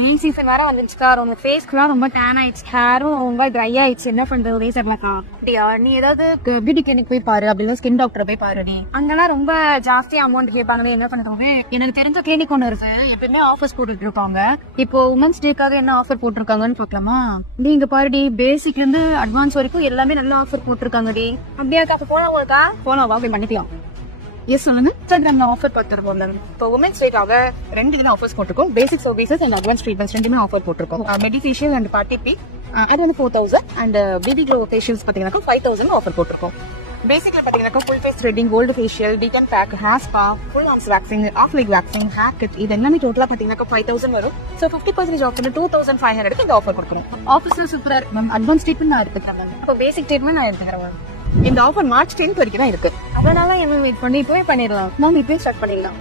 Main season வேற வந்துருச்சுக்கா. உங்க ஃபேஸ்க்குலாம் ரொம்ப டேன் ஆயிடுச்சு, ஹேரும் ரொம்ப ட்ரை ஆயிடுச்சு. என்ன பண்றது ஒரே சரலக்கா? அப்படியா? நீ ஏதாவது பியூட்டி கிளினிக் போய் பாரு, அப்படின்னா ஸ்கின் டாக்டர் போய் பாரு. நீ அங்கெல்லாம் ரொம்ப ஜாஸ்தி அமௌண்ட் கேட்பாங்களே, என்ன பண்றது? எனக்கு தெரிஞ்ச கிளினிக் ஒன்று இருக்கு, எப்பயுமே ஆஃபர்ஸ் போட்டுட்டு இருக்காங்க. இப்போ உமன்ஸ் டேக்காக என்ன ஆஃபர் போட்டிருக்காங்கன்னு பாக்கலாமா? நீங்க பாருடி, பேசிக்ல இருந்து அட்வான்ஸ் வரைக்கும் எல்லாமே நல்ல ஆஃபர் போட்டிருக்காங்கடி. அப்படியாக்கா? அப்ப போனவங்களுக்கா போனவா போய் பண்ணிக்கலாம். எஸ் சொல்லுங்க. இன்ஸ்டாகிராம்ல ஆஃபர் பார்த்துருக்கோம். இப்போ உமன்ஸ் டேக்காக 2 தினம் ஆஃபர்ஸ் போட்டிருக்கோம். பேசிக் சர்வீசஸ் அண்ட் அட்வான்ஸ் ட்ரீட்மெண்ட்ஸ் 2மே ஆஃபர் போட்டிருக்கோம். மெடிஃபேஷியல் அண்ட் பார்ட்டி பே அது வந்து 4000 அண்ட் பேபி க்ளோ ஃபேஷியல்ஸ் பாத்தீங்கன்னா 5000 ஆஃபர் போட்டிருக்கோம். பேசிக்ல பாத்தீங்கன்னா full face threading, gold facial, detan pack, hair spa, full arms waxing, half leg waxing, haircut, இது எல்லாமே டோட்டலா பாத்தீங்கன்னா 5000 வரும். ஸோ 50% ஆஃப் 2500 இந்த ஆஃபர் கொடுக்குறோம். ஆஃபர்ஸ்ல சூப்பரா இருக்கு மேம். அட்வான்ஸ் ட்ரீட்மெண்ட் நான் எடுத்துக்கிறேன் மேம். இப்போ பேசிக் ட்ரீட்மெண்ட் நான் எடுத்துக்கிறேன் மேம். இந்த ஆஃபர் மார்ச் 10 வரைக்கும் தான் இருக்கு. அதனால என்ன வெயிட் பண்ணி இப்பவே பண்ணிடலாம் மேம். இப்பவே ஸ்டார்ட் பண்ணிடலாம்.